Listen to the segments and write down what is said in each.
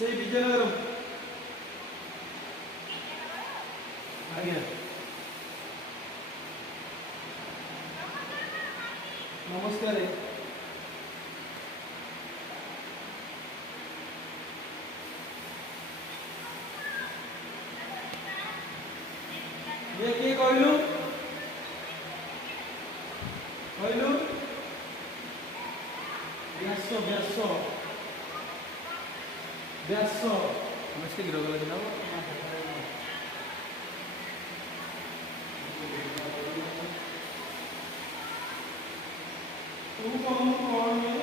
ସେଇ ବିଜୟନଗର। ଆଜ୍ଞା ନମସ୍କାର। ଇଏ କିଏ କହିଲୁ କହିଲୁ? ବ୍ୟାସ ବ୍ୟାସ ବ୍ୟାସ। ଆମେ ଶୀଘ୍ର ଗଲେ ଦିନ ତୁ କହୁନୁ କଣ ଇଏ?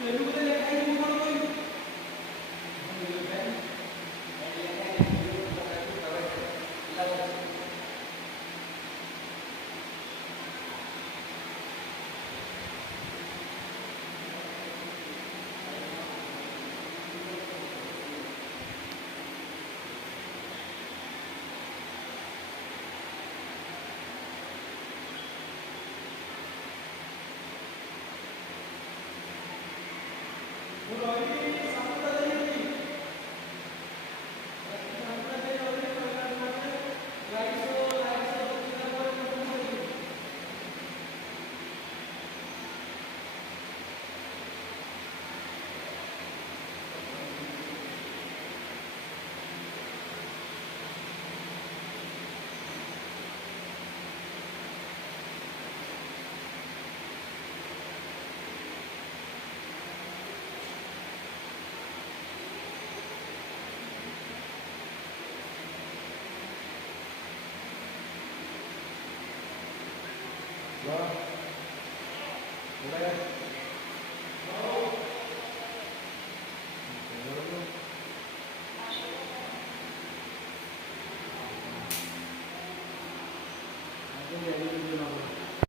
ତେଲୁଗୁରେ ଲେଖା ହେଇଛି, ମୁଁ କଣ କହିବି? ମୁଁ ରହିବି ସାତଟା ଯାଇକି ସାତଟା ଯାଇ ରହିବି ଲାଇଟ୍ ଦେଖିଲା ପରେ ମୁଁ କହିବି।